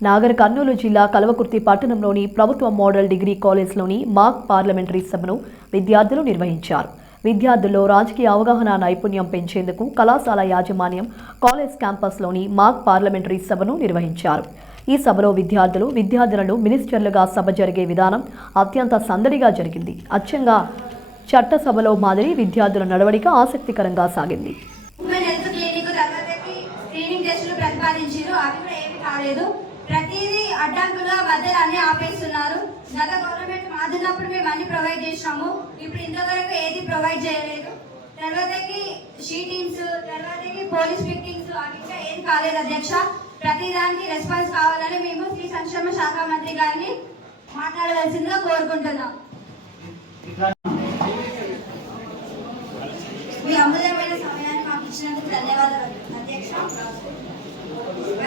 నాగర్ కర్నూలు జిల్లా కల్వకుర్తి పట్టణంలోని ప్రభుత్వ మోడల్ డిగ్రీ కాలేజ్లోని మాక్ పార్లమెంటరీ సభను విద్యార్థులు నిర్వహించారు. విద్యార్థుల్లో రాజకీయ అవగాహన నైపుణ్యం పెంచేందుకు కళాశాల యాజమాన్యం కాలేజ్ క్యాంపస్లోని మాక్ పార్లమెంటరీ సభను నిర్వహించారు. ఈ సభలో విద్యార్థులను మినిస్టర్లుగా సభ జరిగే విధానం అత్యంత సందడిగా జరిగింది. అచ్చంగా చట్టసభలో మాదిరి విద్యార్థుల నడవడిక ఆసక్తికరంగా సాగింది. ప్రతిదీ అడ్డంకులుగా మధ్యలో అన్ని ఆపేస్తున్నారు. గత గవర్నమెంట్ మాదినప్పుడు మేము అన్ని ప్రొవైడ్ చేసినాము. ఇప్పుడు ఇంతవరకు ఏది ప్రొవైడ్ చేయలేదు. తర్వాతకి షీటింగ్స్, తర్వాతకి పోలీస్ పిక్టింగ్స్ అవి ఇంకా ఏది కాలేదు అధ్యక్ష. ప్రతిదానికి రెస్పాన్స్ కావాలని మేము శ్రీ సంక్షేమ శాఖ మంత్రి గారిని మాట్లాడవలసిందిగా కోరుకుంటున్నాం. మీ అమూల్యమైన సమయాన్ని మాకు ఇచ్చినందుకు ధన్యవాదాలు అధ్యక్ష.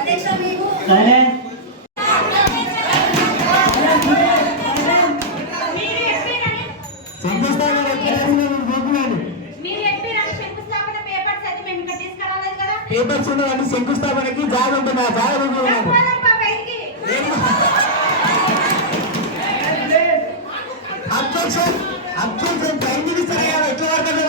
అధ్యక్ష మేము పేపర్స్ ఉన్నవన్నీ శంకుస్థాపనకి జాగ ఉంటుంది. ఆ జాగ అబ్జెక్షన్ టైం ఇస్తారా? ఎట్లా వాడతారు?